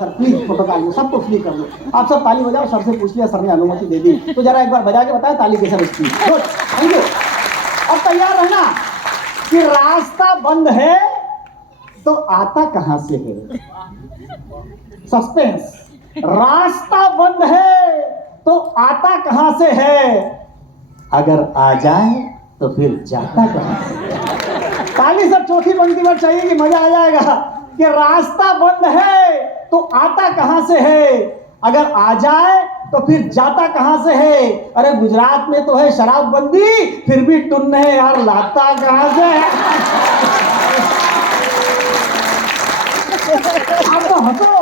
Sir please protocol में सबको free कर लो। आप सब ताली बजाओ। सर से पूछ लिया, सर ने अनुमति दे दी। तो जरा एक बार बजा के बताया ताली कैसे बजती है। Good, thank you. और तैयार रहना कि रास्ता बंद है तो आता कहां से है। सस्पेंस। रास्ता बंद है तो आता कहां से है, अगर आ जाए तो फिर जाता कहां से। ताली सब चौथी पंक्ति पर चाहिए कि मजा आ जाएगा कि रास्ता बंद है तो आता कहां से है, अगर आ जाए तो फिर जाता कहां से है। अरे गुजरात में तो है शराबबंदी, फिर भी टुन है यार, लाता कहां से है। आप तो हंसो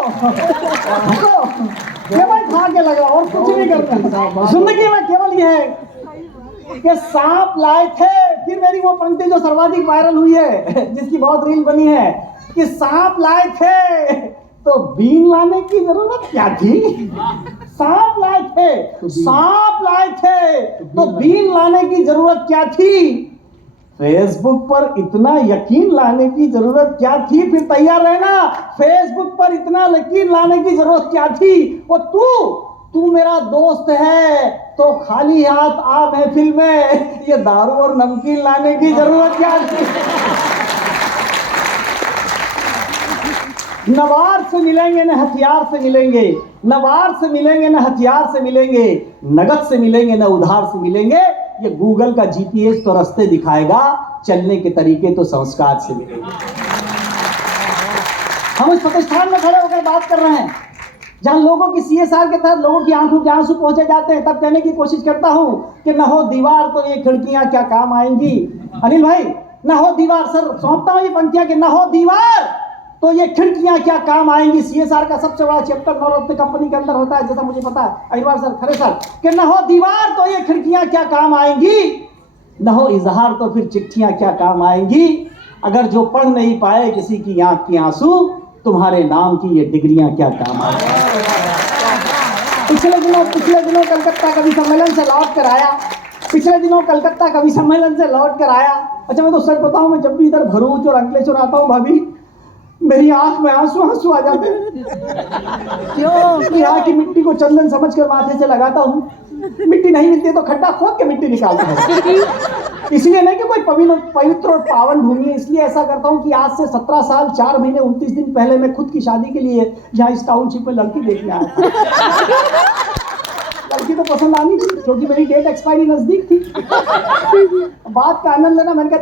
केवल खा के लगा और कुछ नहीं करना। जिंदगी में केवल ये है कि सांप लाए थे। फिर मेरी वो पंक्ति जो सर्वाधिक वायरल हुई है, जिसकी बहुत रील बनी है कि सांप लाए थे तो बीन लाने की जरूरत क्या थी। सांप लाए थे तो बीन लाने की जरूरत क्या थी। फेसबुक पर इतना यकीन लाने की जरूरत क्या थी। फिर तैयार रहना, फेसबुक पर इतना यकीन लाने की जरूरत क्या थी। वो तू मेरा दोस्त है तो खाली हाथ आ महफिल में, ये दारू और नमकीन लाने की जरूरत क्या थी। नवार से मिलेंगे न हथियार से मिलेंगे, नवार से मिलेंगे न हथियार से मिलेंगे, नगद से मिलेंगे न उधार से मिलेंगे। ये गूगल का जीपीएस तो रास्ते दिखाएगा, चलने के तरीके तो संस्कार से मिलेंगे। हम इस प्रतिष्ठान में खड़े होकर बात कर रहे हैं जहां लोगों की सीएसआर के तहत लोगों की आंखों के आंसू पहुंचे जाते हैं। तब कहने की कोशिश करता हूं कि न हो दीवार तो ये खिड़कियां क्या काम आएंगी। अनिल भाई, न हो दीवार, सर सौंपता हूं ये पंक्तियां कि न हो दीवार तो ये खिड़कियां क्या काम आएंगी। सीएसआर का सबसे बड़ा चैप्टर नवरत्न कंपनी के अंदर होता है, जैसा मुझे पता है अहिरवार सर, खरे सर, कि न हो दीवार तो ये खिड़कियां क्या काम आएंगी, न हो इजहार तो फिर चिट्ठियां क्या काम आएंगी। अगर जो पढ़ नहीं पाए किसी की आंख की आंसू, तुम्हारे नाम की ये डिग्रियां क्या काम आएंगी। पिछले दिनों कलकत्ता कवि सम्मेलन से लौट कर आया। अच्छा मैं तो सच बताऊं, मैं जब भी इधर भरूच और अंकलेश्वर आता हूं भाभी, मेरी आंख में आंसू आ जाते हैं। क्यों? यहाँ की मिट्टी को चंदन समझकर माथे से लगाता हूँ। मिट्टी नहीं मिलती तो खड्डा खोद के मिट्टी निकालता हूँ। इसलिए नहीं कि कोई पवित्र और पावन भूमि है, इसलिए ऐसा करता हूँ कि आज से 17 साल 4 महीने 29 दिन पहले मैं खुद की शादी के लिए यहाँ इस टाउनशिप में लड़की देखने आया था। लड़की तो पसंद आनी थी क्योंकि मेरी डेट एक्सपायरी नजदीक थी। बात का आनंद लेना। मैंने कहा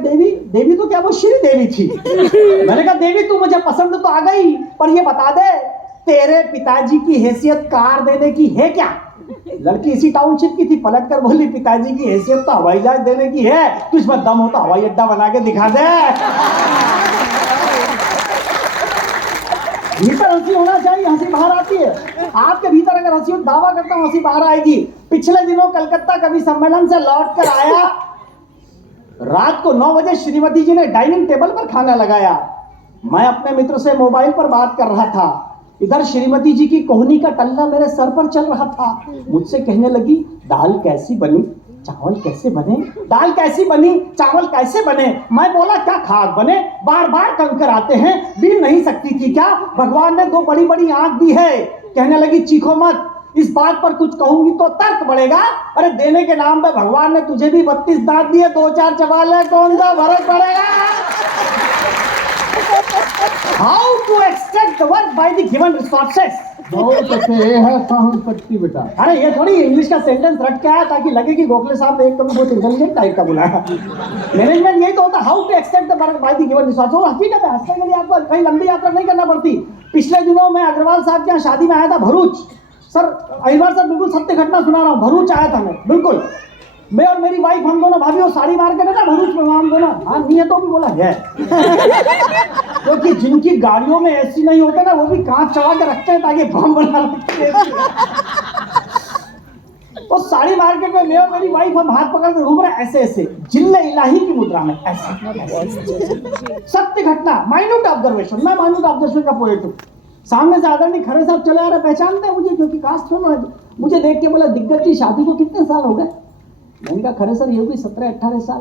देवी तो क्या वो श्री देवी थी। मैंने कहा देवी तू मुझे पसंद तो आ गई, पर ये बता दे तेरे पिताजी की हैसियत कार देने की है क्या। लड़की इसी टाउनशिप की थी, पलट कर बोली पिताजी की हैसियत तो हवाई जहाज देने की है, तुझमें दम हो तो हवाई अड्डा बना के दिखा दे। भीतर हंसी होना चाहिए, हंसी बाहर आती है। आपके भीतर अगर हंसी हो, दावा करता हूं हंसी बाहर आएगी। पिछले दिनों कलकत्ता कवि सम्मेलन से लौट कर आया। रात को 9 बजे श्रीमती जी ने डाइनिंग टेबल पर खाना लगाया। मैं अपने मित्र से मोबाइल पर बात कर रहा था। इधर श्रीमती जी की कोहनी का टल्ला मेरे सर पर चल रहा था। मुझसे कहने लगी, दाल कैसी बनी, चावल कैसे बने, दाल कैसी बनी, चावल कैसे बने। मैं बोला क्या खाक बने, बार बार कंकर आते हैं, बीन नहीं सकती थी क्या, भगवान ने 2 बड़ी बड़ी आंख दी है। कहने लगी चीखो मत, इस बात पर कुछ कहूंगी तो तर्क बढ़ेगा। अरे देने के नाम पे भगवान ने तुझे भी 32 दांत दिए, 2-4 चबाल है, कौन सा फर्क पड़ेगा। How to extract the work by the given resources। बहुत अच्छे है साहब पट्टी बेटा। अरे ये थोड़ी इंग्लिश का सेंटेंस रट के आया ताकि लगे कि गोखले साहब ने एक कभी बहुत इंटेलिजेंट टाइप का बुलाया। मैनेजमेंट यही तो होता, how to extract the work by the given resource. और हकीकत है, हंसने के लिए आपको कहीं लंबी यात्रा नहीं करना पड़ती। पिछले दिनों मैं अग्रवाल साहब के यहाँ शादी में आया था, भरूच। सर अहिरवार सर, बिल्कुल सत्य घटना सुना रहा हूँ। भरूच आया था मैं, बिल्कुल मैं और मेरी वाइफ, हम दोनों भाभी, और साड़ी मार्केट है ना भरूच में, हम दोनों। हाँ नहीं है तो भी बोला है। क्योंकि जिनकी गाड़ियों में एसी नहीं होते ना, वो भी कांच चढ़ा के रखते हैं ताकि बम बना रखे। तो साड़ी मार्केट में मैं और मेरी वाइफ हम हाथ पकड़ के घूम रहे, ऐसे ऐसे जिल्ले इलाही की मुद्रा में, ऐसे। सत्य घटना, माइन्यूट ऑब्जर्वेशन। मैं माइन्यूट ऑब्जर्वेशन का पोएट हूँ। सामने से आदरणीय खरे साहब चले आ रहे, पहचानते हैं मुझे क्योंकि कास्ट सुनो है। मुझे देख के बोला, दिग्गज जी शादी को कितने साल हो गए। मैंने कहा खरे सर ये भी 17-18 साल।